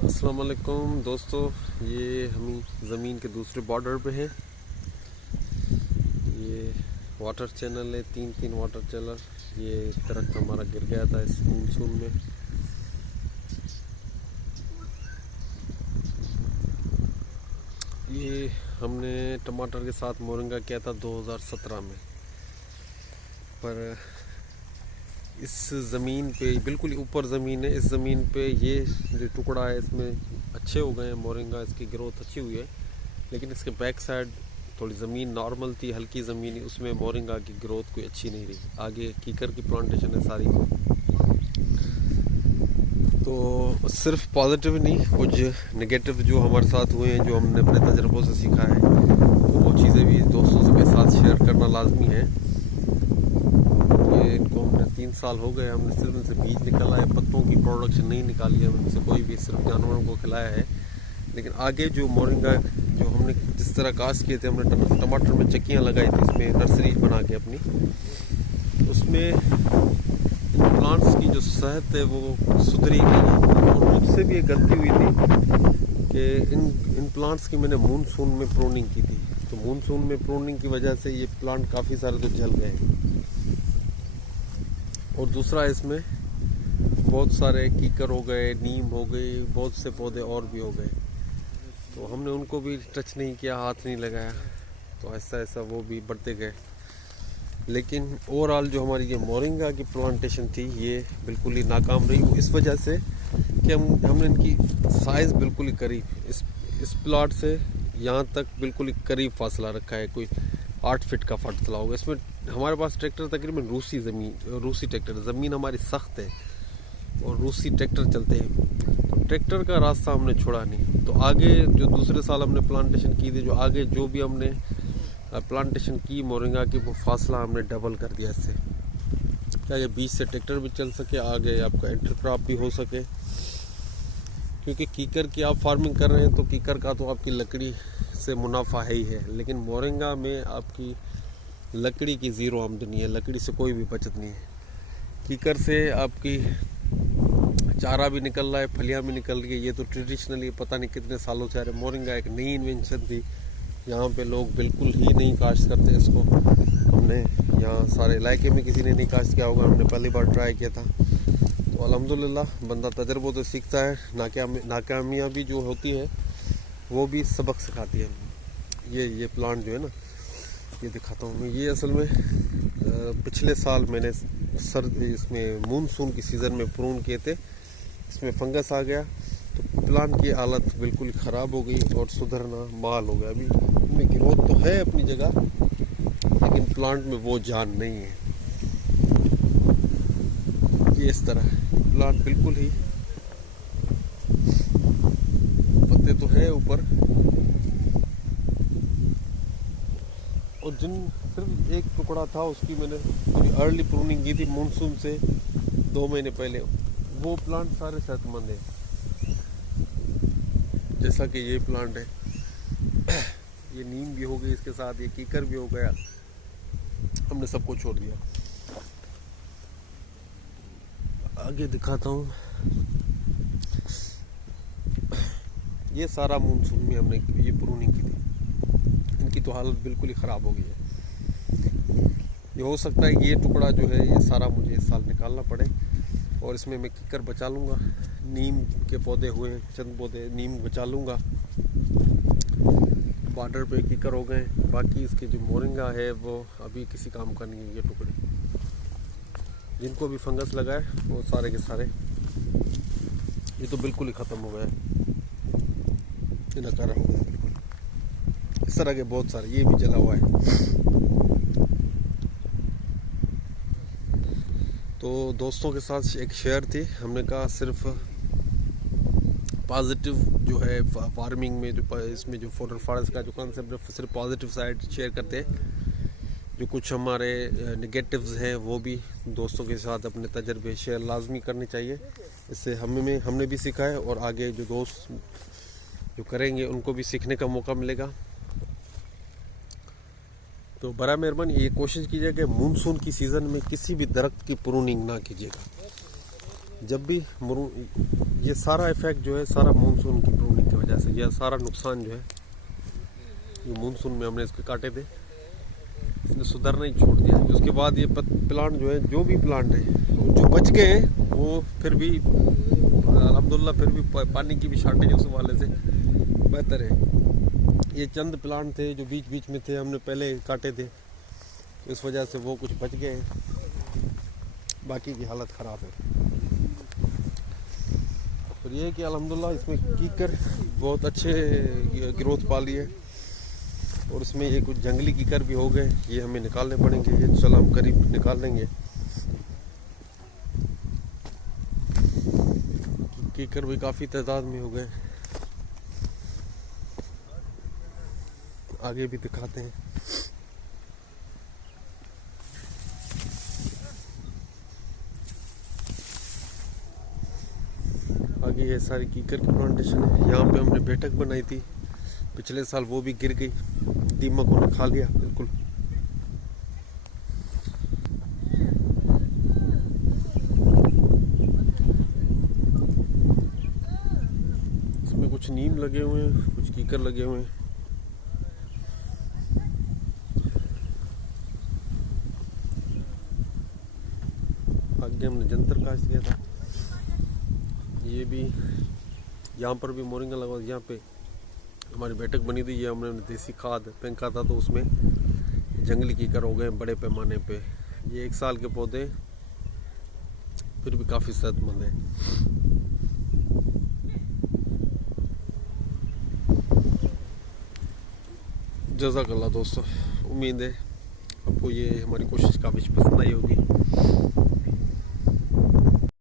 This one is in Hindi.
अस्सलाम वालेकुम दोस्तों, ये हम ज़मीन के दूसरे बॉर्डर पे हैं। ये वाटर चैनल है, तीन वाटर चैनल। ये दरख्त हमारा गिर गया था इस मानसून में। ये हमने टमाटर के साथ मोरिंगा किया था 2017 में, पर इस ज़मीन पे बिल्कुल ऊपर ज़मीन है। इस ज़मीन पे ये जो टुकड़ा है इसमें अच्छे हो गए हैं मोरिंगा, इसकी ग्रोथ अच्छी हुई है। लेकिन इसके बैक साइड थोड़ी ज़मीन नॉर्मल थी, हल्की ज़मीन, उसमें मोरिंगा की ग्रोथ कोई अच्छी नहीं रही। आगे कीकर की प्लांटेशन है सारी। तो सिर्फ पॉजिटिव नहीं, कुछ नेगेटिव जो हमारे साथ हुए हैं, जो हमने अपने तजर्बों से सीखा है, तो वो चीज़ें भी दोस्तों के साथ शेयर करना लाजमी है। ये इनको हमने 3 साल हो गए, हमने सिर्फ इनसे बीज निकाला है, पत्तों की प्रोडक्शन नहीं निकाली है उनसे कोई भी, सिर्फ जानवरों को खिलाया है। लेकिन आगे जो मोरिंगा जो हमने जिस तरह कास्ट किए थे, हमने टमाटर में चक्कियाँ लगाई थी, इसमें नर्सरी बना के अपनी, उसमें इन प्लांट्स की जो सेहत है वो सुधरी गई है। और मुझसे भी एक गलती हुई थी कि इन प्लांट्स की मैंने मूनसून में प्रूनिंग की थी। तो मूनसून में प्रूनिंग की वजह से ये प्लांट काफ़ी सारे तो जल गए। और दूसरा, इसमें बहुत सारे कीकर हो गए, नीम हो गई, बहुत से पौधे और भी हो गए। तो हमने उनको भी टच नहीं किया, हाथ नहीं लगाया, तो ऐसा ऐसा वो भी बढ़ते गए। लेकिन ओवरऑल जो हमारी ये मोरिंगा की प्लांटेशन थी, ये बिल्कुल ही नाकाम रही। वो इस वजह से कि हमने इनकी साइज़ बिल्कुल ही करीब, इस प्लॉट से यहाँ तक बिल्कुल ही करीब फासला रखा है, कोई 8 फीट का फासला होगा। इसमें हमारे पास ट्रैक्टर तकरीबन रूसी ट्रैक्टर, ज़मीन हमारी सख्त है और रूसी ट्रैक्टर चलते हैं। ट्रैक्टर का रास्ता हमने छोड़ा नहीं। तो आगे जो दूसरे साल हमने प्लांटेशन की थी, जो आगे जो भी हमने प्लांटेशन की मोरिंगा की, वो फासला हमने डबल कर दिया इससे, ताकि बीच से ट्रैक्टर भी चल सके, आगे आपका इंटरक्रॉप भी हो सके। क्योंकि कीकर की आप फार्मिंग कर रहे हैं तो कीकर का तो आपकी लकड़ी से मुनाफा है ही है, लेकिन मोरिंगा में आपकी लकड़ी की ज़ीरो आमदनी है, लकड़ी से कोई भी बचत नहीं है। कीकर से आपकी चारा भी निकल रहा है, फलियाँ भी निकल रही है। ये तो ट्रेडिशनली पता नहीं कितने सालों से आ रहे। मोरिंगा एक नई इन्वेंशन थी, यहाँ पे लोग बिल्कुल ही नहीं काश्त करते इसको। हमने यहाँ सारे इलाके में किसी ने नहीं काश्त किया होगा, हमने पहली बार ट्राई किया था। तो अल्हम्दुलिल्लाह बंदा तजर्बों से सीखता है। नाकामियाँ भी जो होती है वो भी सबक सिखाती है। ये प्लांट जो है ना, ये दिखाता हूँ मैं। ये असल में पिछले साल मैंने इसमें मूनसून की सीज़न में प्रून किए थे। इसमें फंगस आ गया तो प्लांट की हालत बिल्कुल ख़राब हो गई और सुधरना माल हो गया। अभी इनमें ग्रोथ तो है अपनी जगह, लेकिन प्लांट में वो जान नहीं है। ये इस तरह प्लांट बिल्कुल ही, पत्ते तो है ऊपर, और जिन सिर्फ एक टुकड़ा था उसकी मैंने अभी अर्ली प्रूनिंग की थी मानसून से 2 महीने पहले। वो प्लांट सारे सेहतमंद है, जैसा कि ये प्लांट है। ये नीम भी हो गई इसके साथ, ये कीकर भी हो गया, हमने सबको छोड़ दिया। आगे दिखाता हूँ। ये सारा मानसून में हमने ये प्रूनिंग की थी। इनकी तो हालत बिल्कुल ही ख़राब हो गई है। ये हो सकता है कि ये टुकड़ा जो है ये सारा मुझे इस साल निकालना पड़े, और इसमें मैं कीकर बचा लूँगा। नीम के पौधे हुए, चंद पौधे नीम बचा लूँगा। बॉर्डर पे कीकर हो गए, बाकी इसके जो मोरिंगा है वो अभी किसी काम का नहीं है। ये टुकड़े जिनको भी फंगस लगा है वो सारे के सारे, ये तो बिल्कुल ही ख़त्म हो गया, ये नकारा हो गया बिल्कुल। इस तरह के बहुत सारे, ये भी जला हुआ है। तो दोस्तों के साथ एक शेयर थी, हमने कहा सिर्फ पॉजिटिव जो है फार्मिंग में, जो इसमें जो फॉरेस्ट का जो कंसेप्ट है, सिर्फ पॉजिटिव साइड शेयर करते हैं। जो कुछ हमारे नेगेटिव्स हैं वो भी दोस्तों के साथ अपने तजर्बे शेयर लाजमी करने चाहिए। इससे हमने भी सीखा है, और आगे जो दोस्त जो करेंगे उनको भी सीखने का मौका मिलेगा। तो बड़ा मेहरबानी ये कोशिश कीजिए कि मानसून की सीज़न में किसी भी दरख्त की प्रूनिंग ना कीजिएगा। जब भी ये सारा इफेक्ट जो है सारा मानसून की प्रूनिंग की वजह से, यह सारा नुकसान जो है ये मानसून में हमने इसके काटे थे, इसने सुधरना ही छोड़ दिया। उसके बाद ये प्लांट जो है, जो भी प्लांट है जो बच गए हैं वो फिर भी अल्हम्दुलिल्लाह फिर भी पानी की भी शॉर्टेज उस वाले से बेहतर है। ये चंद प्लांट थे जो बीच बीच में थे, हमने पहले काटे थे, तो इस वजह से वो कुछ बच गए हैं, बाकी की हालत ख़राब है। और ये है कि अल्हम्दुलिल्लाह इसमें कीकर बहुत अच्छे ग्रोथ पा ली है, और इसमें ये कुछ जंगली कीकर भी हो गए, ये हमें निकालने पड़ेंगे, ये चलो हम करीब निकाल लेंगे। कीकर भी काफ़ी तादाद में हो गए, आगे भी दिखाते हैं। आगे ये सारी कीकर की प्लांटेशन है। यहाँ पे हमने बैठक बनाई थी पिछले साल, वो भी गिर गई, दीमकों ने खा लिया बिल्कुल। इसमें कुछ नीम लगे हुए हैं, कुछ कीकर लगे हुए हैं। आगे हमने जंतर काश दिया था। ये भी यहाँ पर भी मोरिंगा लगा, यहाँ पे हमारी बैठक बनी थी, ये हमने देसी खाद फेंका था, तो उसमें जंगली कीकर हो गए बड़े पैमाने पे। ये 1 साल के पौधे फिर भी काफ़ी सेहतमंद है। जज़ाकल्लाह दोस्तों, उम्मीद है आपको ये हमारी कोशिश काफ़ी पसंद आई होगी।